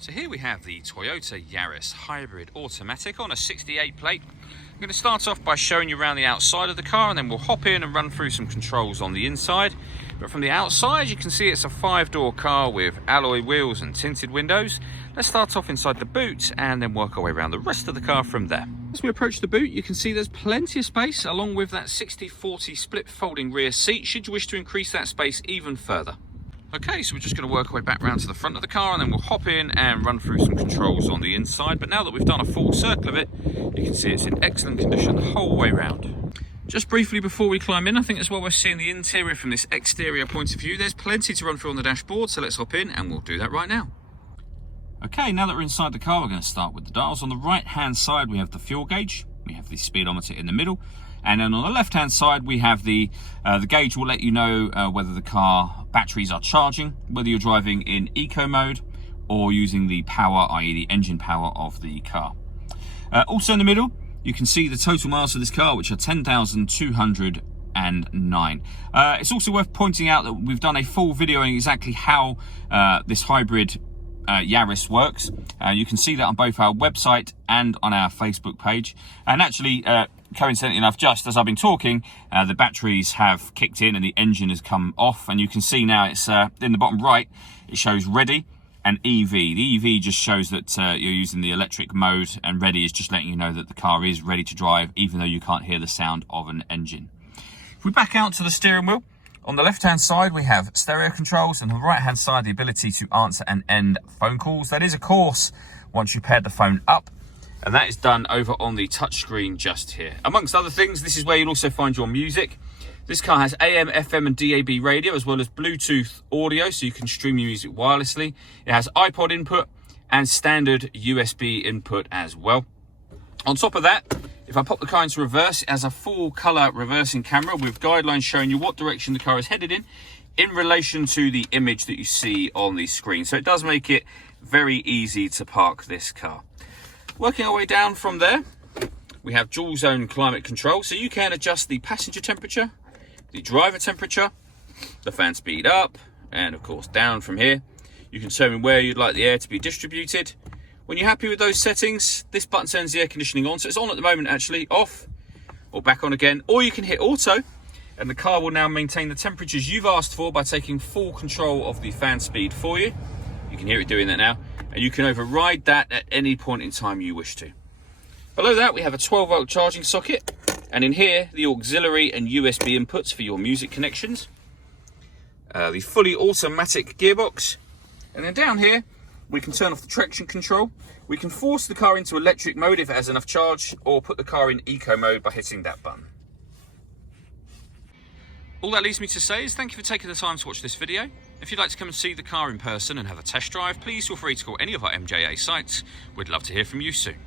So here we have the Toyota Yaris Hybrid Automatic on a 68 plate. I'm going to start off by showing you around the outside of the car, and then we'll hop in and run through some controls on the inside. But from the outside you can see it's a 5-door car with alloy wheels and tinted windows. Let's start off inside the boot and then work our way around the rest of the car from there. As we approach the boot, you can see there's plenty of space along with that 60/40 split folding rear seat should you wish to increase that space even further. Okay, so we're just going to work our way back round to the front of the car, and then we'll hop in and run through some controls on the inside. But now that we've done a full circle of it, you can see it's in excellent condition the whole way round. Just briefly before we climb in, I think as well we're seeing the interior from this exterior point of view. There's plenty to run through on the dashboard, so let's hop in and we'll do that right now. Okay, now that we're inside the car, we're going to start with the dials. On the right hand side we have the fuel gauge, we have the speedometer in the middle, and then on the left hand side we have the gauge will let you know whether the car batteries are charging, whether you're driving in eco mode or using the power, i.e. the engine power of the car. Also in the middle you can see the total miles of this car, which are 10,209. It's also worth pointing out that we've done a full video on exactly how this hybrid Yaris works. You can see that on both our website and on our Facebook page. And actually, coincidentally enough, just as I've been talking, the batteries have kicked in and the engine has come off, and you can see now it's in the bottom right, it shows ready and EV. The EV just shows that you're using the electric mode, and ready is just letting you know that the car is ready to drive, even though you can't hear the sound of an engine. If we back out to the steering wheel, on the left hand side we have stereo controls, and on the right hand side the ability to answer and end phone calls. That is of course once you pair the phone up, and that is done over on the touchscreen just here. Amongst other things, this is where you'll also find your music. This car has AM, FM and DAB radio, as well as Bluetooth audio, so you can stream your music wirelessly. It has iPod input and standard USB input as well. On top of that, if I pop the car into reverse, it has a full colour reversing camera with guidelines showing you what direction the car is headed in relation to the image that you see on the screen. So it does make it very easy to park this car. Working our way down from there, we have dual zone climate control, so you can adjust the passenger temperature, the driver temperature, the fan speed up, and of course down from here. You can determine where you'd like the air to be distributed. When you're happy with those settings, this button turns the air conditioning on, so it's on at the moment actually, off, or back on again, or you can hit auto, and the car will now maintain the temperatures you've asked for by taking full control of the fan speed for you. You can hear it doing that now, and you can override that at any point in time you wish to. Below that we have a 12-volt charging socket, and in here the auxiliary and USB inputs for your music connections, the fully automatic gearbox, and then down here we can turn off the traction control. We can force the car into electric mode if it has enough charge, or put the car in eco mode by hitting that button. All that leaves me to say is thank you for taking the time to watch this video. If you'd like to come and see the car in person and have a test drive, please feel free to call any of our MJA sites. We'd love to hear from you soon.